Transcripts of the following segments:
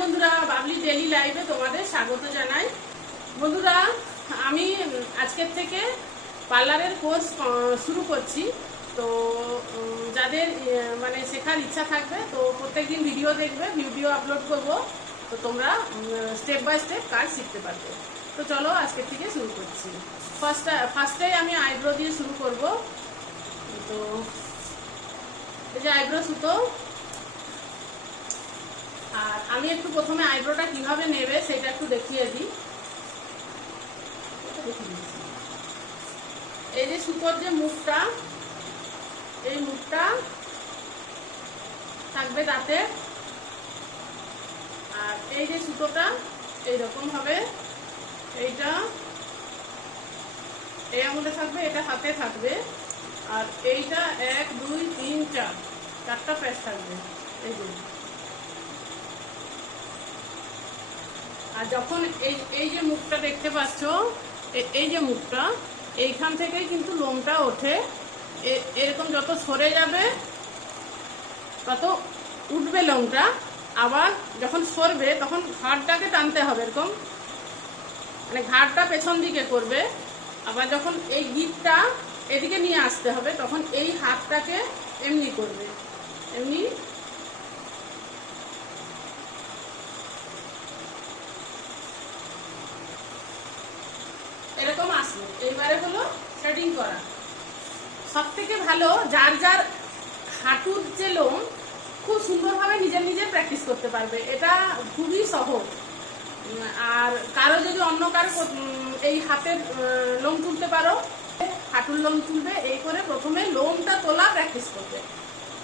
বন্ধুরা, বাবলি ডেলি লাইভে তোমাদের স্বাগত জানাই। বন্ধুরা, আমি আজকের থেকে পার্লারের কোর্স শুরু করছি। তো যাদের মানে শেখার ইচ্ছা থাকবে, তো প্রত্যেকদিন ভিডিও দেখবে ভিডিও আপলোড করব। তো তোমরা স্টেপ বাই স্টেপ কাজ শিখতে পারবে। তো চলো আজকের থেকে শুরু করছি। ফার্স্ট ফার্স্টেই আমি আইব্রো দিয়ে শুরু করব। তো, এই যে আইব্রো সুতো আর আমি একটু প্রথমে আইব্রোটা কীভাবে নেবে সেটা একটু দেখিয়ে দিই। এই যে সুতোর যে মুখটা, এই মুখটা থাকবে তাতে। আর এই যে সুতোটা, এইরকম হবে। এইটা, এই আঙুলে থাকবে, এটা হাতে থাকবে। আর এইটা এক, দুই, তিন, চার, চারটা প্যাচ থাকবে। এই আর যখন এই এই যে মুখটা দেখতে পাচ্ছ এই যে মুখটা, এইখান থেকেই কিন্তু লোমটা ওঠে। এরকম যত সরে যাবে, তত উঠবে লোমটা। আবার যখন সরবে, তখন ঘাড়টাকে টানতে হবে এরকম। মানে ঘাড়টা পেছন দিকে করবে। আবার যখন এই গিটটা এদিকে নিয়ে আসতে হবে, তখন এই হাতটাকে এমনি করবে। এমনি এরকম আসলো এইবারে হলো থ্রেডিং করা। সব থেকে ভালো, যার যার হাঁটুর যে লোম, খুব সুন্দরভাবে নিজের নিজে প্র্যাকটিস করতে পারবে। এটা খুবই সহজ। আর কারও যদি অন্য কারও এই হাতের লোম তুলতে পারো, হাঁটুর লোম তুলবে, এই করে প্রথমে লোমটা তোলা প্র্যাকটিস করবে।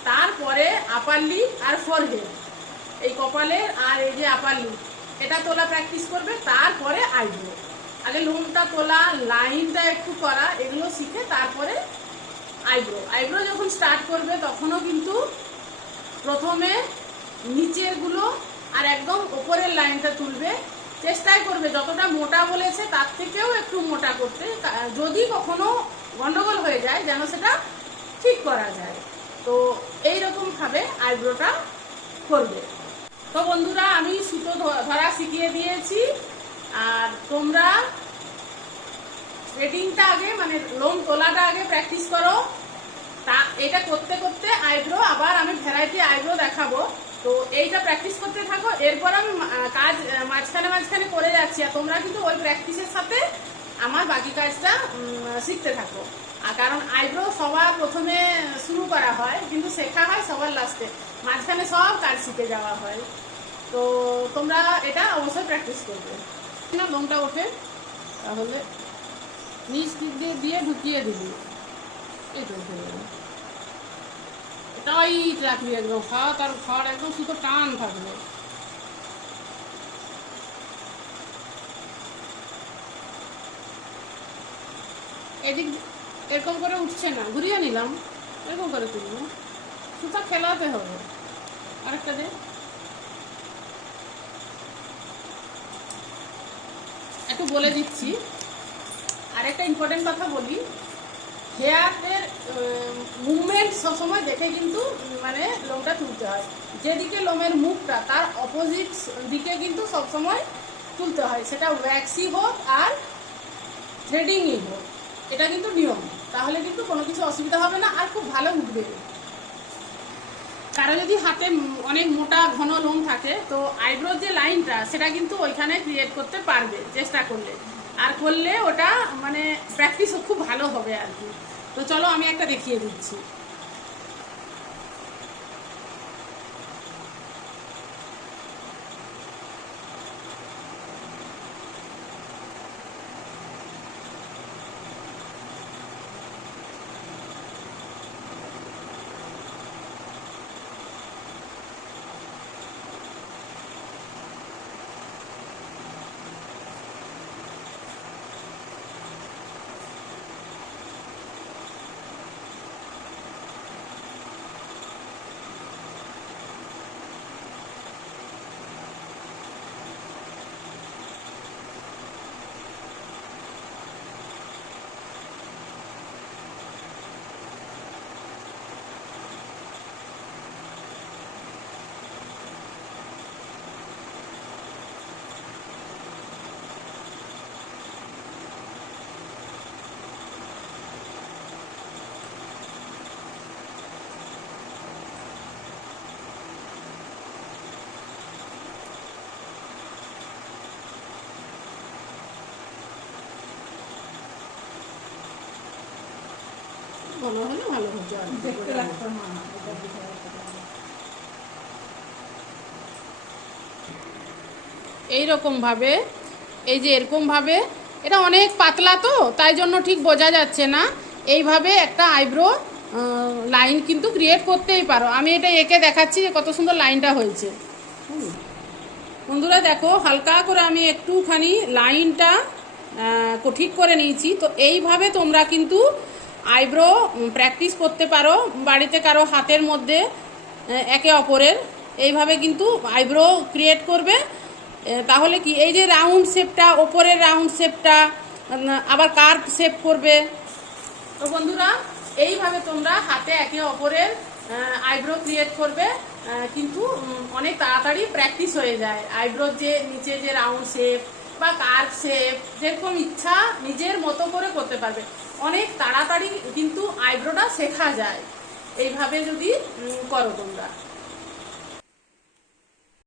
তারপরে আপার লিপ আর ফরহেড এই কপালের আর এই যে আপার লিপ এটা তোলা প্র্যাকটিস করবে, তারপরে আইব্রো আগে লোমটা তোলা, লাইনটা একটু করা, এগুলো শিখে তারপরে আইব্রো আইব্রো যখন স্টার্ট করবে, তখনও কিন্তু প্রথমে নিচেরগুলো আর একদম ওপরের লাইনটা তুলবে। চেষ্টাই করবে, যতটা মোটা বলেছে তার থেকেও একটু মোটা করতে। যদি কখনো গন্ডগোল হয়ে যায়, যেন সেটা ঠিক করা যায়। তো এইরকম ভাবে আইব্রোটা করবে। তো বন্ধুরা, আমি সুতো ধরা শিখিয়ে দিয়েছি। আর তোমরা থ্রেডিংটা আগে মানে লোম তোলাটা আগে প্র্যাকটিস করো। তা এটা করতে করতে আইব্রো আবার আমি ভ্যারাইটি আইব্রো দেখাবো। তো এইটা প্র্যাকটিস করতে থাকো, এরপর আমি কাজ মাঝখানে মাঝখানে করে যাচ্ছি। আর তোমরা কিন্তু ওই প্র্যাকটিসের সাথে আমার বাকি কাজটা শিখতে থাকো। আর কারণ আইব্রো সবার প্রথমে শুরু করা হয়, কিন্তু শেখা হয় সবার লাস্টে মাঝখানে সব কাজ শিখে যাওয়া হয়। তো তোমরা এটা অবশ্যই প্র্যাকটিস করবে। না লোমটা ওঠে। তাহলে নিচ দিয়ে দিয়ে ঢুকিয়ে দিবি। এই উঠে গেল। টাইট রাখবি একদম, হাত আর ঘর একদম সুতো টান থাকবে। এদিক এরকম করে উঠছে না, ঘুরিয়ে নিলাম। এরকম করে তুলবো। সুতা খেলাতে হবে। আরেকটা দে। একটু বলে দিচ্ছি। আরেকটা ইম্পর্টেন্ট কথা বলি। হেয়ারের মুভমেন্ট সবসময় দেখে কিন্তু মানে লোমটা তুলতে হয়। যেদিকে লোমের মুখটা, তার অপোজিট দিকে কিন্তু সবসময় তুলতে হয়। সেটা ওয়্যাক্সই হোক আর থ্রেডিংই হোক। এটা কিন্তু নিয়ম। তাহলে কিন্তু কোনো কিছু অসুবিধা হবে না, আর খুব ভালো উঠবে। কারও যদি হাতে অনেক মোটা, ঘন লোম থাকে, তো আইব্রোর যে লাইনটা, সেটা কিন্তু ওইখানে ক্রিয়েট করতে পারবে, চেষ্টা করলে। আর করলে ওটা মানে প্র্যাকটিসও খুব ভালো হবে আর কি। তো চলো আমি একটা দেখিয়ে দিচ্ছি। ঘন হলে ভালো হতো আর দেখতে লাগতো না এটা বুঝে লাগতো না। এইরকম ভাবে এই যে এরকম ভাবে এটা অনেক পাতলা তো তাই জন্য ঠিক বোঝা যাচ্ছে না। এইভাবে একটা আইব্রো লাইন কিন্তু ক্রিয়েট করতেই পারো। আমি এটা এঁকে দেখাচ্ছি যে কত সুন্দর লাইনটা হয়েছে। বন্ধুরা দেখো হালকা করে আমি একটুখানি লাইনটা ঠিক করে নিয়েছি। তো এইভাবে তোমরা কিন্তু আইব্রো প্র্যাকটিস করতে পারো। বাড়িতে কারও হাতের মধ্যে একে অপরের। এইভাবে কিন্তু আইব্রো ক্রিয়েট করবে। তাহলে কি? এই যে রাউন্ড শেপটা ওপরের রাউন্ড শেপটা আবার কার্ভ শেপ করবে? তো বন্ধুরা, এইভাবে তোমরা হাতে একে অপরের আইব্রো ক্রিয়েট করবে। কিন্তু অনেক তাড়াতাড়ি প্র্যাকটিস হয়ে যায়। আইব্রোর যে নিচে যে রাউন্ড শেপ বা কার্ভ শেপ যেরকম ইচ্ছা নিজের মতো করে করতে পারবে। অনেক তাড়াতাড়ি কিন্তু আইব্রোটা শেখা যায়। এইভাবে যদি করো তোমরা।